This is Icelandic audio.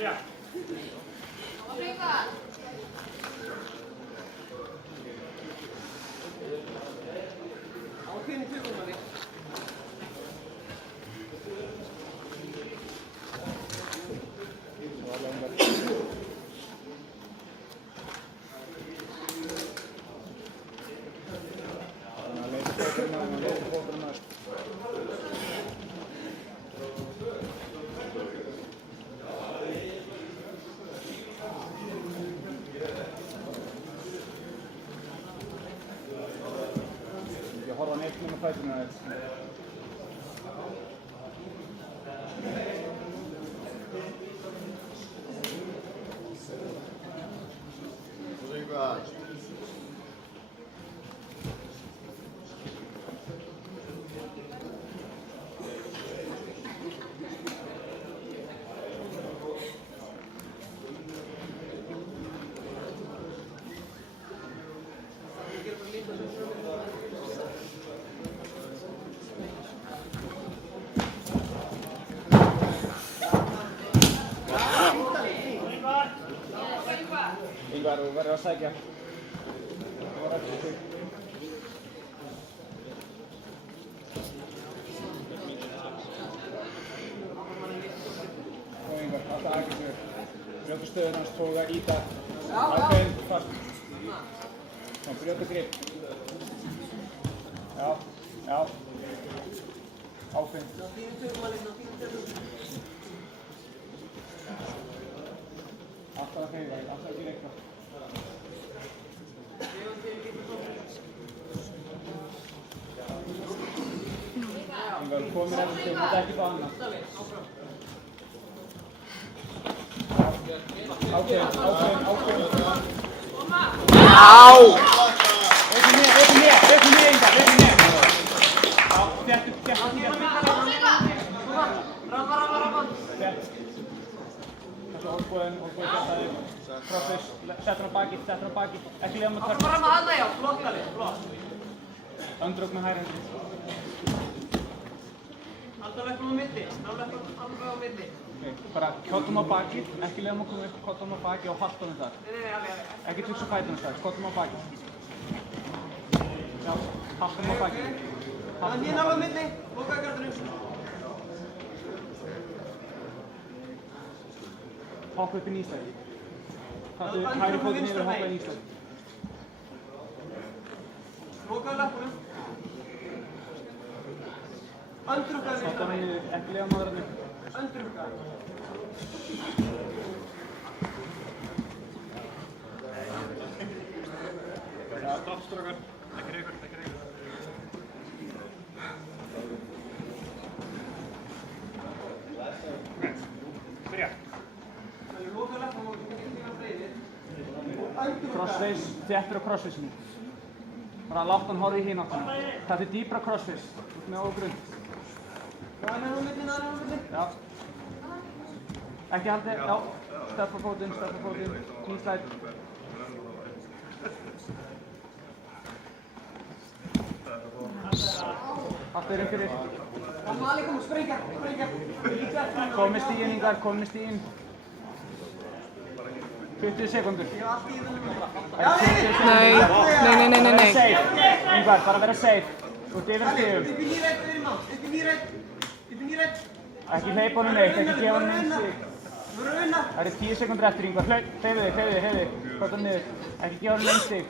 Byrja. Ákveðin í tökumanni. Horfa neitt með fæturna þess. Ingvar, þú verður að sækja. Það var eftir þig. Og Ingvar, alltaf aggressífur. Brjóta stöðun hans, tóka, íta. Ákveðin, fast. Ná, brjóta grip. Já, já. Ákveðin. Alltaf að hreyfa, alltaf ekki reikna. Ingvar, komir eftir þig, þetta er ekki bara annað. Ákveðin. Á! Upp í mér, Ingvar, Já, þéttu. Olbúinn gætaði, crossface, settur á baki, ekki liða með törn. Fram að hana, já, flott. Öndrögg með hægri hendi. Alltaf upp á milli, alveg á milli. Bara kjóttum á baki, ekki liða með koma upp, kjóttum á baki og halda honum þar. Nei, alveg. Ekki tuksa fætunum þar, kjóttum á baki. Já, haldum á baki. Hérna alveg á milli, lokaði gardinu. Hoppa upp í nýstæði. Taktu hægri fótinn niður og hoppa í nýstæði. Lokaði lappunum. Öndrukkaði Hoppa hann niður, ekki liða maðurinn upp. Öndrukkaði. Já, stopp strókar. Ekki reykur. Byrja. Crossface, þéttur á crossface-inu. Bara látt hann horfa í hinn áttuna. Þetta er dýpra crossface, út með ógrund. Já. Ekki haldi, já. Stöpp á fótinn, nýslæð. Allt er fyrir. Mali kom að sprengja. Komið stíinn, Ingvar, komið stíinn. 20 sekundur. Nei. Safe. Ingvar, bara vera safe. Þú ert yfir stíðum. Upp í nýrætt. Ekki hleypa honum neitt, ekki gefa honum einn stíg. Það eru 10 sekundur eftir, Ingvar. Hleyfðu þig. Hvort hann niður. Ekki gefa honum einn stíg.